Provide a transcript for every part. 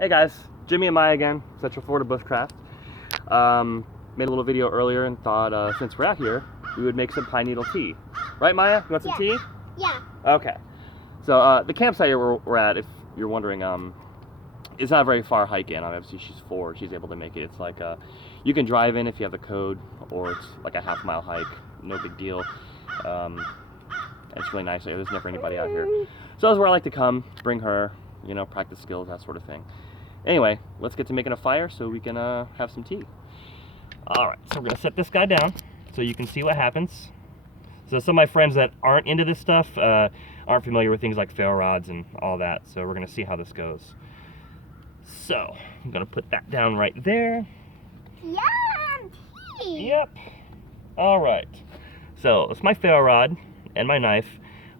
Hey guys, Jimmy and Maya again, Central Florida Bushcraft. Made a little video earlier and thought since we're out here, we would make some pine needle tea. Right, Maya? You want some tea? Yeah. Okay. So the campsite we're at, if you're wondering, it's not a very far hike in. Obviously she's 4, she's able to make it. It's like you can drive in if you have the code, or it's like a half-mile hike, no big deal. It's really nice. There's never anybody out here. So that's where I like to come, bring her, you know, practice skills, that sort of thing. Anyway, let's get to making a fire so we can have some tea. Alright, so we're going to set this guy down so you can see what happens. So some of my friends that aren't into this stuff aren't familiar with things like ferro rods and all that, so we're going to see how this goes. So, I'm going to put that down right there. Yum! Tea! Yep. Alright, so it's my ferro rod and my knife.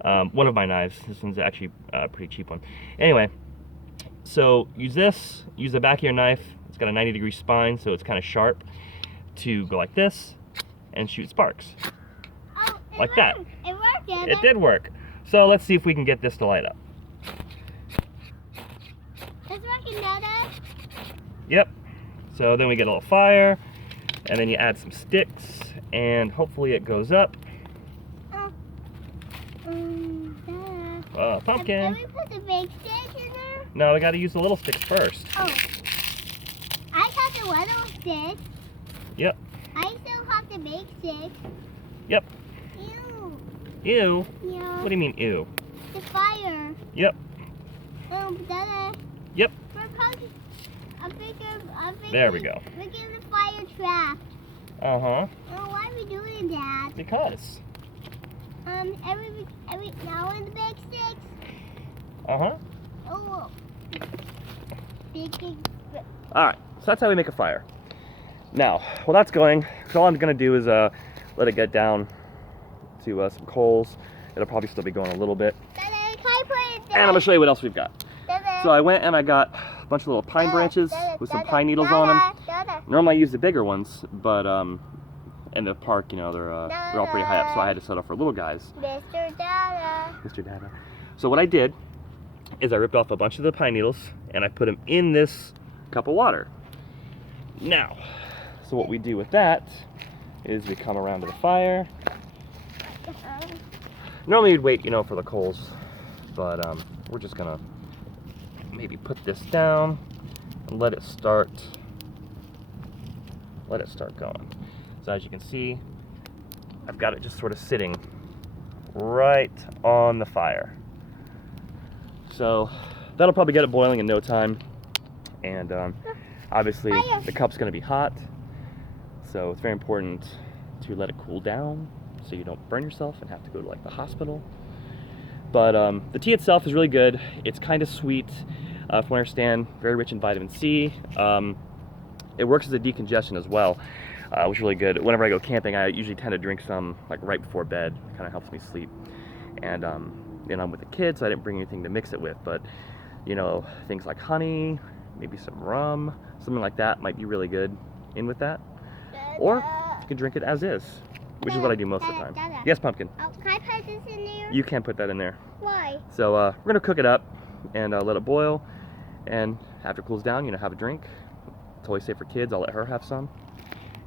One of my knives. This one's actually a pretty cheap one. Anyway, so use the back of your knife. It's got a 90-degree spine, so it's kind of sharp, to go like this and shoot sparks. Oh, like that. It worked, Dad. It did work. So let's see if we can get this to light up. It's working, Dada. Yep. So then we get a little fire, and then you add some sticks, and hopefully it goes up. Dada. Pumpkin. Can we put the big stick in there? No, we got to use the little sticks first. Oh. I got the little stick. Yep. I still have the big stick. Yep. Ew. Ew. Yeah. What do you mean, ew? The fire. Yep. Dada. Yep. We're probably There we go. We're getting the fire trapped. Uh-huh. Oh, why are we doing that? Because. Every now and the big sticks. Uh-huh. Oh. Big. Alright, so that's how we make a fire. Now, while that's going, so all I'm going to do is let it get down to some coals. It'll probably still be going a little bit. Dada, can I put it there? And I'm going to show you what else we've got. Dada. So I went and I got a bunch of little pine branches with some pine needles on them. Dada. Normally I use the bigger ones, but in the park, you know, they're all pretty high up, so I had to settle for little guys. Mr. Dada. Mr. Dada. So what I did is I ripped off a bunch of the pine needles and I put them in this cup of water. Now, so what we do with that is we come around to the fire. Normally you'd wait, you know, for the coals, but we're just gonna maybe put this down and let it start going. So as you can see, I've got it just sort of sitting right on the fire. So that'll probably get it boiling in no time, and obviously the cup's going to be hot, so it's very important to let it cool down so you don't burn yourself and have to go to like the hospital. But the tea itself is really good. It's kind of sweet, from what I understand, very rich in vitamin C. It works as a decongestant as well, which is really good. Whenever I go camping, I usually tend to drink some like right before bed. It kind of helps me sleep. And I'm with the kids, so I didn't bring anything to mix it with, but you know, things like honey, maybe some rum, something like that might be really good in with that. Or you can drink it as is, which is what I do most of the time. Yes, Pumpkin? Oh, can I put this in there? You can put that in there. Why? So we're gonna cook it up and let it boil, and after it cools down, you know, have a drink. It's always safe for kids. I'll let her have some.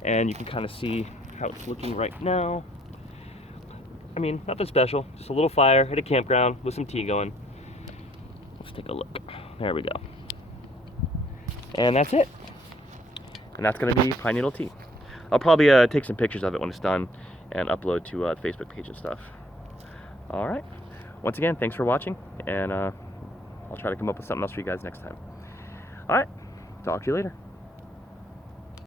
And you can kind of see how it's looking right now. I mean, nothing special, just a little fire at a campground with some tea going. Let's take a look. There we go. And that's it. And that's gonna be pine needle tea. I'll probably take some pictures of it when it's done and upload to the Facebook page and stuff. All right. Once again, thanks for watching, and I'll try to come up with something else for you guys next time. All right. Talk to you later.